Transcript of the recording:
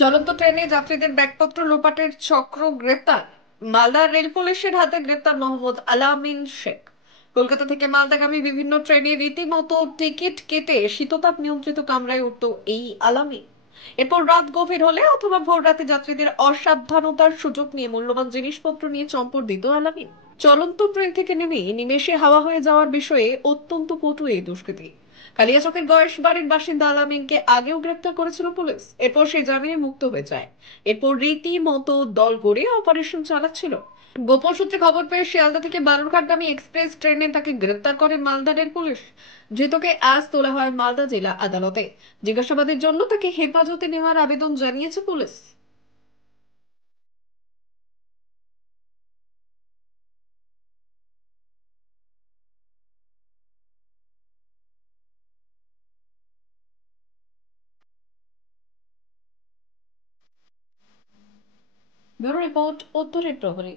চলন্ত ট্রেনে যাত্রীদের ব্যাগপত্র লোপাটের চক্র গ্রেপ্তার। মালদা রেল পুলিশের হাতে গ্রেপ্তার মোহাম্মদ আলামিন শেখ। কলকাতা থেকে মালদাগামী বিভিন্ন ট্রেনে রীতিমতো টিকিট কেটে শীততাপ নিয়ন্ত্রিত কামরায় উঠত এই আলামিন। এরপর রাত গভীর হলে অথবা ভোর রাতে যাত্রীদের অসাবধানতার সুযোগ নিয়ে মূল্যবান জিনিসপত্র নিয়ে চম্পট দিত আলামিন। চলন্ত ট্রেন থেকে নেমে নিমেষে হাওয়া হয়ে যাওয়ার বিষয়ে অত্যন্ত পটু এই দুষ্কৃতী। কালিয়াচকের গয়েশ বাড়ির বাসিন্দা আলামিনকে আগেও গ্রেপ্তার করেছিল পুলিশ, এরপর সে জামিনে মুক্ত হয়ে যায়। এরপর রীতিমতো দল গড়ে অপারেশন চালাচ্ছিল। গোপন সূত্রে খবর পেয়ে শিয়ালদা থেকে বালুরঘাটগামী এক্সপ্রেস ট্রেনে তাকে গ্রেপ্তার করে মালদা রেল পুলিশ। ধৃতকে আজ তোলা হয় মালদা জেলা আদালতে। জিজ্ঞাসাবাদের জন্য তাকে হেফাজতে নেওয়ার আবেদন জানিয়েছে পুলিশ। ব্যুরো রিপোর্ট, উত্তরের প্রহরী।